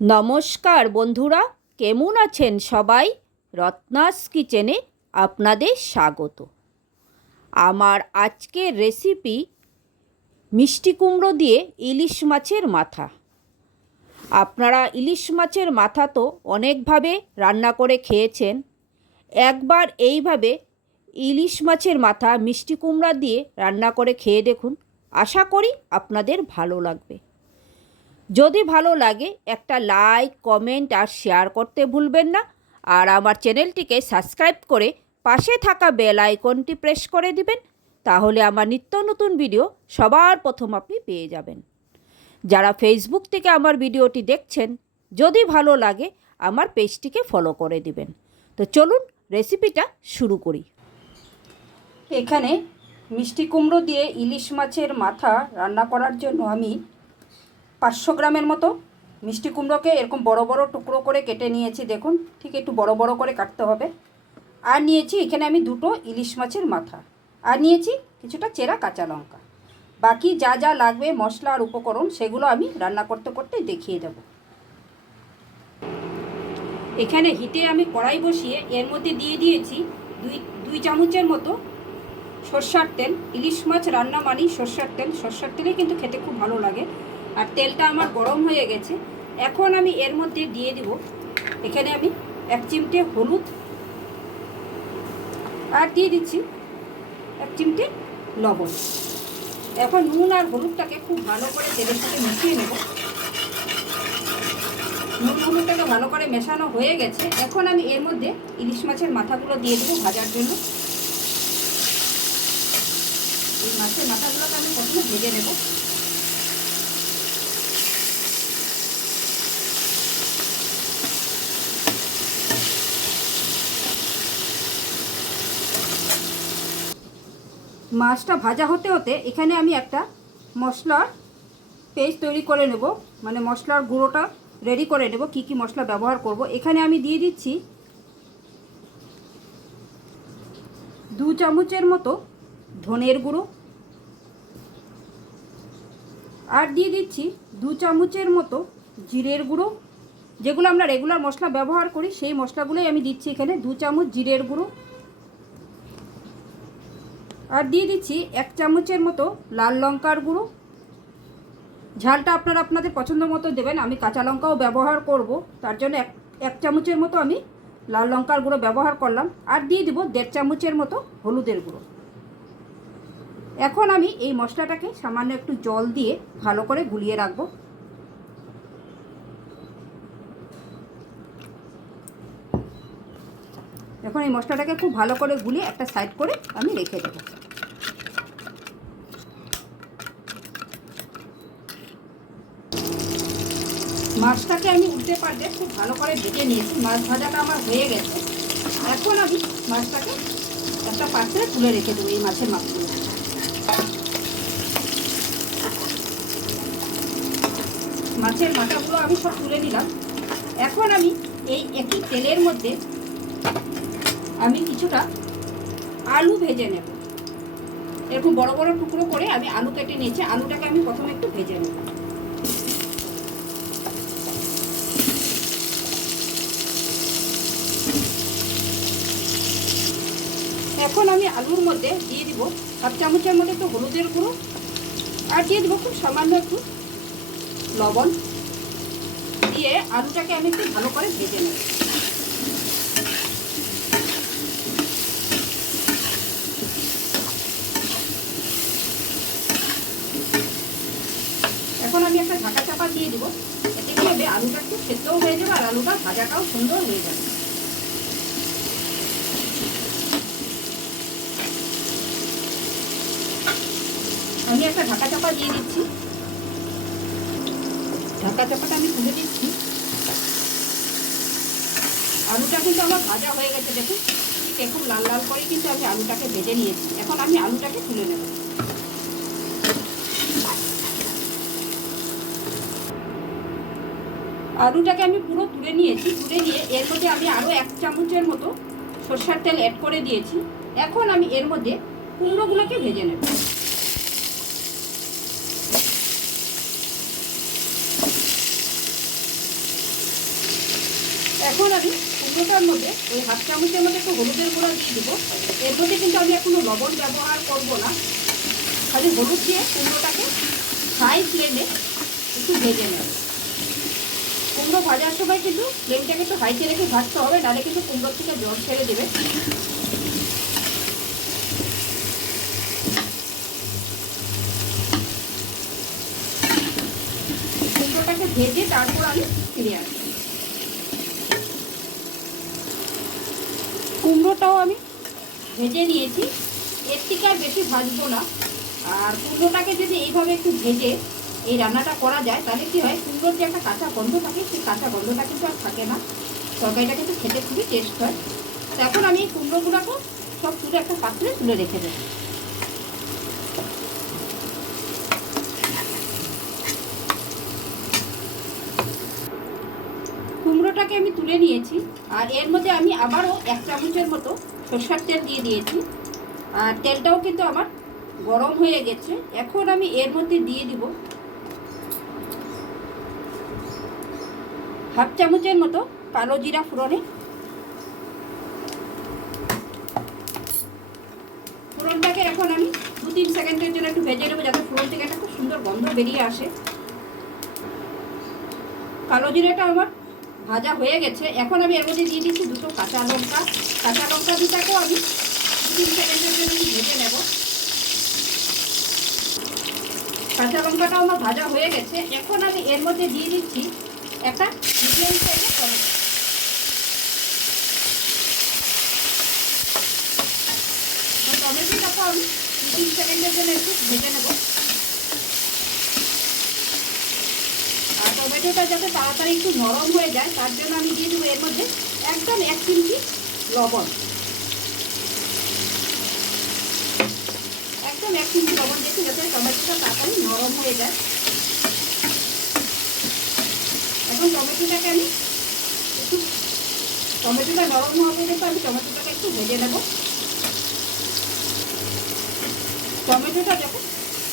নমস্কার বন্ধুরা, কেমন আছেন সবাই? রত্নাস কিচেনে আপনাদের স্বাগত। আমার আজকের রেসিপি মিষ্টি কুমড়ো দিয়ে ইলিশ মাছের মাথা। আপনারা ইলিশ মাছের মাথা তো অনেকভাবে রান্না করে খেয়েছেন। একবার এইভাবে ইলিশ মাছের মাথা মিষ্টি কুমড়া দিয়ে রান্না করে খেয়ে দেখুন। আশা করি আপনাদের ভালো লাগবে। যদি ভালো লাগে, একটা লাইক কমেন্ট আর শেয়ার করতে ভুলবেন না। আর আমার চ্যানেলটিকে সাবস্ক্রাইব করে পাশে থাকা বেল আইকনটি প্রেস করে দিবেন। তাহলে আমার নিত্য নতুন ভিডিও সবার প্রথম আপনি পেয়ে যাবেন। যারা ফেসবুক থেকে আমার ভিডিওটি দেখছেন, যদি ভালো লাগে, আমার পেজটিকে ফলো করে দিবেন। তো চলুন রেসিপিটা শুরু করি। এখানে মিষ্টি কুমড়ো দিয়ে ইলিশ মাছের মাথা রান্না করার জন্য আমি পাঁচশো গ্রামের মতো মিষ্টি কুমড়োকে এরকম বড় বড় টুকরো করে কেটে নিয়েছি, দেখুন। ঠিক একটু বড় বড় করে কাটতে হবে। আর নিয়েছি এখানে আমি দুটো ইলিশ মাছের মাথা। আর নিয়েছি কিছুটা চেরা কাঁচা লঙ্কা। বাকি যা যা লাগবে মশলা আর উপকরণ সেগুলো আমি রান্না করতে করতে দেখিয়ে দেব। এখানে হিটে আমি কড়াই বসিয়ে এর মধ্যে দিয়ে দিয়েছি দুই দুই চামচের মতো সর্ষার তেল। ইলিশ মাছ রান্না মানি সর্ষার তেল। সর্ষার তেলে কিন্তু খেতে খুব ভালো লাগে। আর তেলটা আমার গরম হয়ে গেছে। এখন আমি এর মধ্যে দিয়ে দিব। এখানে আমি এক চিমটে হলুদ আর দিয়ে দিচ্ছি এক চিমটে লবণ। এখন নুন আর হলুদটাকে খুব ভালো করে তেলের সাথে মিশিয়ে নেব। নুন হলুদটাকে ভালো করে মেশানো হয়ে গেছে। এখন আমি এর মধ্যে ইলিশ মাছের মাথাগুলো দিয়ে দেবো ভাজার জন্য। এই মাছের মাথাগুলোকে আমি প্রথমে ভেজে নেব। মাছটা ভাজা হতে হতে এখানে আমি একটা মশলার পেস্ট তৈরি করে নেব। মানে মশলার গুঁড়োটা রেডি করে নেব, কি কি মশলা ব্যবহার করব। এখানে আমি দিয়ে দিচ্ছি দু চামচের মতো ধনের গুঁড়ো আর দিয়ে দিচ্ছি দু চামচের মতো জিরের গুঁড়ো। যেগুলো আমরা রেগুলার মশলা ব্যবহার করি, সেই মশলাগুলোই আমি দিচ্ছি এখানে। দু চামচ জিরের গুঁড়ো আর দিয়ে দিচ্ছি এক চামচের মতো লাল লঙ্কার গুঁড়ো। ঝালটা আপনারা আপনাদের পছন্দ মতো দেবেন, আমি কাঁচা লঙ্কাও ব্যবহার করব, তার জন্য এক এক চামচের মতো আমি লাল লঙ্কার গুঁড়ো ব্যবহার করলাম, আর দিয়ে দিব দেড় চামচের মতো হলুদের গুঁড়ো। এখন আমি এই মশলাটাকে সামান্য একটু জল দিয়ে ভালো করে গুলিয়ে রাখব। এখন এই মশলাটাকে খুব ভালো করে গুলিয়ে একটা সাইড করে আমি রেখে দেবো। মাছটাকে আমি উল্টে পাল্টে খুব ভালো করে ভেজে নিয়েছি। মাছ ভাজাটা আমার হয়ে গেছে। এখন আমি মাছটাকে একটা পাত্রে তুলে রেখে দেবো এই মাছের মাছগুলো মাছের মাথাগুলো আমি সব তুলে নিলাম। এখন আমি এই একই তেলের মধ্যে আমি কিছুটা আলু ভেজে নেব। এরকম বড় বড় টুকরো করে আমি আলু কেটে নিয়েছি। আলুটাকে আমি প্রথমে একটু ভেজে নেব। এখন আমি আলুর মধ্যে দিয়ে দিব হাফ চামচের মধ্যে একটু হলুদের গুঁড়ো আর দিয়ে দেবো খুব সামান্য একটু লবণ। দিয়ে আলুটাকে আমি একটু ভালো করে ভেজে নেব এখন আমি ঢাকা দিয়ে দিব। এতে কি হবে আলুটা একটু সেদ্ধও হয়ে যাবে আর আলুটা ভাজাটাও সুন্দর হয়ে যাবে। আমি একটা ঢাকা চাপা দিয়ে দিচ্ছি। ঢাকা চাপাটা আমি তুলে দিচ্ছি। আলুটা কিন্তু আমার ভাজা হয়ে গেছে, দেখুন। ঠিক লাল লাল করে কিন্তু আমি আলুটাকে ভেজে নিয়েছি। এখন আমি আলুটাকে তুলে নেব। আলুটাকে আমি পুরো তুলে নিয়েছি, তুলে নিয়ে এর মধ্যে আমি আরও এক চামচের মতো সর্ষার তেল অ্যাড করে দিয়েছি। এখন আমি এর মধ্যে কুমড়োগুলোকে ভেজে নেব। এখন আমি কুমড়োটার মধ্যে ওই হাফ চামচের মধ্যে একটু হলুদের গুঁড়া দিয়ে দেবো। এর মধ্যে কিন্তু আমি এখনও লবণ ব্যবহার করব না। খালি হলুদ দিয়ে কুমড়োটাকে হাই ফ্লেমে একটু ভেজে নেব। কুমড়ো ভাজার সময় কিন্তু ফ্লেমটাকে একটু হাইতে রেখে ভাজতে হবে, নাহলে কিন্তু কুমড়োর থেকে জল ছেড়ে দেবে। কুমড়োটাকে ভেজে তারপর আমি ফিরে আসব। কুমড়োটাও আমি ভেজে নিয়েছি, এর থেকে আর বেশি ভাজবো না। আর কুমড়োটাকে যদি এইভাবে একটু ভেজে এই রান্নাটা করা যায়, তাহলে কি হয়? কুমড়োর যে একটা কাঁচা গন্ধ থাকে, সেই কাঁচা গন্ধটা কিন্তু আর থাকে না। তরকারিটা কিন্তু খেতে খুবই টেস্ট হয়। তো এখন আমি এই কুমড়োগুলোকে সব তুলে একটা পাত্রে তুলে রেখে দেবো। কুমড়োটাকে আমি তুলে নিয়েছি, আর এর মধ্যে আমি আবারও এক চামচের মতো সরষার তেল দিয়ে দিয়েছি। আর তেলটাও কিন্তু আমার গরম হয়ে গেছে। এখন আমি এর মধ্যে দিয়ে দিব হাফ চামচের মতো কালো জিরা ফোড়নে। ফোড়নটাকে এখন আমি দু তিন সেকেন্ডের জন্য একটু ভেজে নেব যাতে ফোড়ন থেকে একটা খুব সুন্দর গন্ধ বেরিয়ে আসে। কালো জিরাটা আমার ভাজা হয়ে গেছে। এখন আমি এর মধ্যে দিয়ে দিচ্ছি দুটো কাঁচা লঙ্কা। কাঁচা লঙ্কা দুটাকেও আমি দু তিন সেকেন্ডের জন্য ভেজে নেব। কাঁচা লঙ্কাটাও আমার ভাজা হয়ে গেছে। এখন আমি এর মধ্যে দিয়ে দিচ্ছি একটা মিডিয়াম সাইজের টমেটো আমি দু তিন সেকেন্ডের জন্য একটু ভেজে নেব। আর টমেটোটা যাতে তাড়াতাড়ি একটু নরম হয়ে যায়, তার জন্য আমি দিয়ে দেবো এর মধ্যে একদম এক চিমটি লবণ। একদম এক চিমটি লবণ দিয়েছি যাতে টমেটোটা তাড়াতাড়ি নরম হয়ে যায়। এখন টমেটোটাকে আমি একটু টমেটোটা নরম হওয়া পর্যন্ত আমি টমেটোটাকে একটু ভেজে নেব। টমেটোটা যখন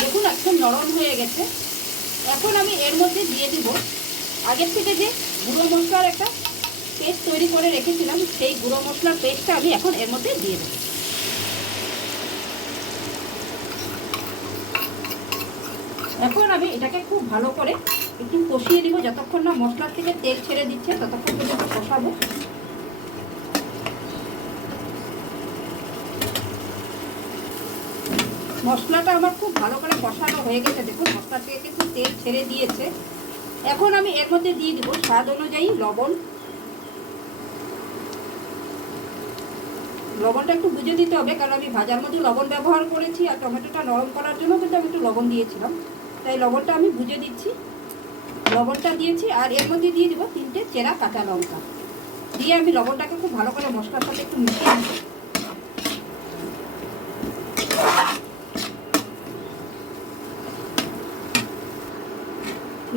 দেখুন একদম নরম হয়ে গেছে। এখন আমি এর মধ্যে দিয়ে দিব। আগের থেকে যে গুঁড়ো মশলার একটা পেস্ট তৈরি করে রেখেছিলাম, সেই গুঁড়ো মশলার পেস্টটা আমি এখন এর মধ্যে দিয়ে দেবো। এখন আমি এটাকে খুব ভালো করে একটু কষিয়ে দিব যতক্ষণ না মশলার থেকে তেল ছেড়ে দিচ্ছে, ততক্ষণ পর্যন্ত কষাবো। মশলাটা আমার খুব ভালো করে কষানো হয়ে গেছে, দেখুন, মশলা থেকে কিন্তু তেল ছেড়ে দিয়েছে। এখন আমি এর মধ্যে দিয়ে দিব স্বাদ অনুযায়ী লবণ। লবণটা একটু বুঝে দিতে হবে, কারণ আমি ভাজার মধ্যে লবণ ব্যবহার করেছি আর টমেটোটা নরম করার জন্য কিন্তু আমি একটু লবণ দিয়েছিলাম। তাই লবণটা আমি বুঝে দিচ্ছি। লবণটা দিয়েছি আর এর মধ্যে দিয়ে দেবো তিনটে চেরা কাঁচা লঙ্কা। দিয়ে আমি লবণটাকে খুব ভালো করে মশলার সাথে একটু মিশিয়ে নেব।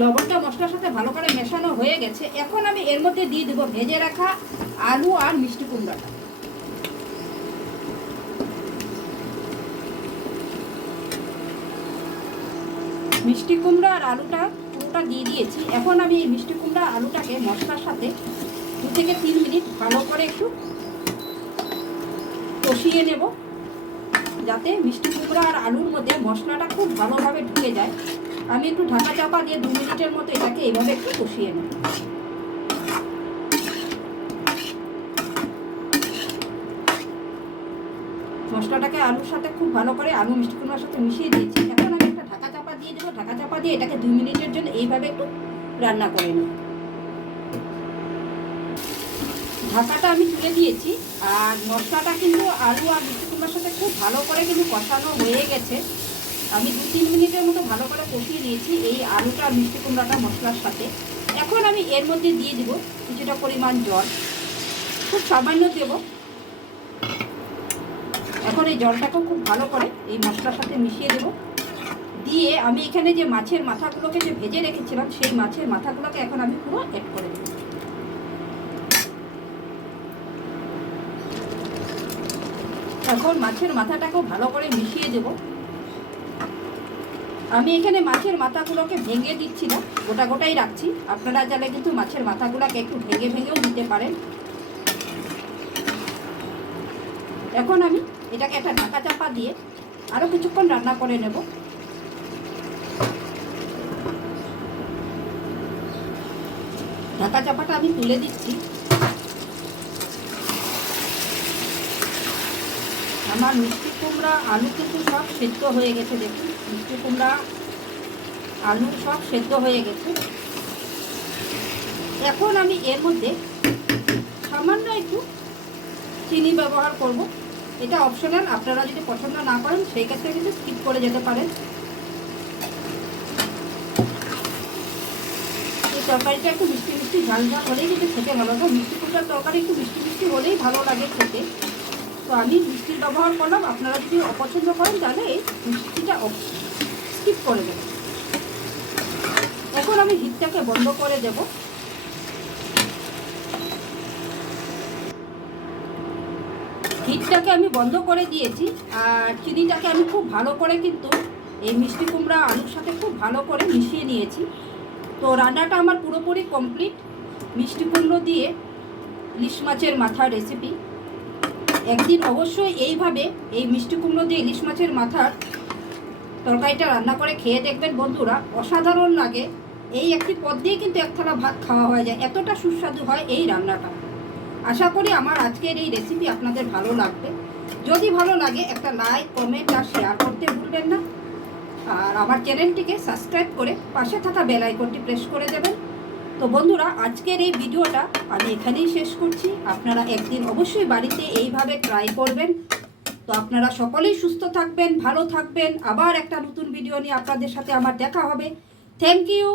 লবণটা মশলার সাথে ভালো করে মেশানো হয়ে গেছে। এখন আমি এর মধ্যে দিয়ে দেবো ভেজে রাখা আলু আর মিষ্টি কুমড়াটা। মিষ্টি কুমড়া আর আলুটা পুরোটা দিয়ে দিয়েছি। এখন আমি এই মিষ্টি কুমড়া আলুটাকে মশলার সাথে দু থেকে তিন মিনিট ভালো করে একটু কষিয়ে নেব, যাতে মিষ্টি কুমড়া আর আলুর মধ্যে মশলাটা খুব ভালোভাবে ঢুকে যায়। আমি একটু ঢাকা চাপা দিয়ে দু মিনিটের মতো এটাকে এইভাবে একটু কষিয়ে নেব। মশলাটাকে আলুর সাথে খুব ভালো করে আলু মিষ্টি কুমড়ার সাথে মিশিয়ে দিয়েছি। দিয়ে এটাকে দুই মিনিটের জন্য এইভাবে একটু রান্না করে নেব ঢাকাটা আমি তুলে দিয়েছি, আর মশলাটা কিন্তু আলু আর মিষ্টি কুমড়ার সাথে খুব ভালো করে কিন্তু কষানো হয়ে গেছে। আমি দু তিন মিনিটের মতো ভালো করে কষিয়ে নিয়েছি এই আলুটা আর মিষ্টি কুমড়াটা মশলার সাথে। এখন আমি এর মধ্যে দিয়ে দিব কিছুটা পরিমাণ জল। খুব সামান্য দেব। এখন এই জলটাকেও খুব ভালো করে এই মশলার সাথে মিশিয়ে দেব। দিয়ে আমি এখানে যে মাছের মাথাগুলোকে যে ভেজে রেখেছিলাম, সেই মাছের মাথাগুলোকে এখন আমি পুরো অ্যাড করে দেবো এখন মাছের মাথাটাকেও ভালো করে মিশিয়ে দেব। আমি এখানে মাছের মাথাগুলোকে ভেঙে দিচ্ছি না, গোটা গোটাই রাখছি। আপনারা চাইলে কিন্তু মাছের মাথাগুলোকে একটু ভেঙে ভেঙেও দিতে পারেন। এখন আমি এটাকে একটা ঢাকা চাপা দিয়ে আরও কিছুক্ষণ রান্না করে নেব। ঢাকা চাপাটা আমি তুলে দিচ্ছি। আমার মিষ্টি কুমড়া, আলু কিন্তু সব সেদ্ধ হয়ে গেছে, দেখুন। মিষ্টি কুমড়া, আলু সব সেদ্ধ হয়ে গেছে। এখন আমি এর মধ্যে সামান্য একটু চিনি ব্যবহার করব। এটা অপশনাল আপনারা যদি পছন্দ না করেন, সেই ক্ষেত্রে কিন্তু স্কিপ করে যেতে পারেন। তরকারিটা একটু মিষ্টি মিষ্টি ঝাল ঝাল হলেই কিন্তু খেতে ভালো। লাগে মিষ্টি কুমড়ার তরকারি একটু মিষ্টি মিষ্টি হলেই ভালো লাগে খেতে। তো আমি মিষ্টির ব্যবহার করলাম। আপনারা যদি অপছন্দ করেন তাহলে এই মিষ্টিটা স্কিপ করে দেবেন। এখন আমি হিটটাকে বন্ধ করে দেব। হিটটাকে আমি বন্ধ করে দিয়েছি। আর চিনিটাকে আমি খুব ভালো করে কিন্তু এই মিষ্টি কুমড়া আলুর সাথে খুব ভালো করে মিশিয়ে নিয়েছি। তো রান্নাটা আমার পুরোপুরি কমপ্লিট মিষ্টি কুমড়ো দিয়ে ইলিশ মাছের মাথার রেসিপি একদিন অবশ্যই এইভাবে এই মিষ্টি কুমড়ো দিয়ে ইলিশ মাছের মাথার তরকারিটা রান্না করে খেয়ে দেখবেন বন্ধুরা। অসাধারণ লাগে। এই একটি পদ দিয়ে কিন্তু এক থালা ভাত খাওয়া হয়ে যায়। এতটা সুস্বাদু হয় এই রান্নাটা। আশা করি আমার আজকের এই রেসিপি আপনাদের ভালো লাগবে। যদি ভালো লাগে একটা লাইক কমেন্ট আর শেয়ার করতে ভুলবেন না। আর আমার চ্যানেলটিকে সাবস্ক্রাইব করে পাশে থাকা বেল আইকনটি প্রেস করে দেবেন। তো বন্ধুরা, আজকের এই ভিডিওটা আমি এখানেই শেষ করছি। আপনারা একদিন অবশ্যই বাড়িতে এইভাবে ট্রাই করবেন। তো আপনারা সকলেই সুস্থ থাকবেন, ভালো থাকবেন। আবার একটা নতুন ভিডিও নিয়ে আপনাদের সাথে আমার দেখা হবে। Thank you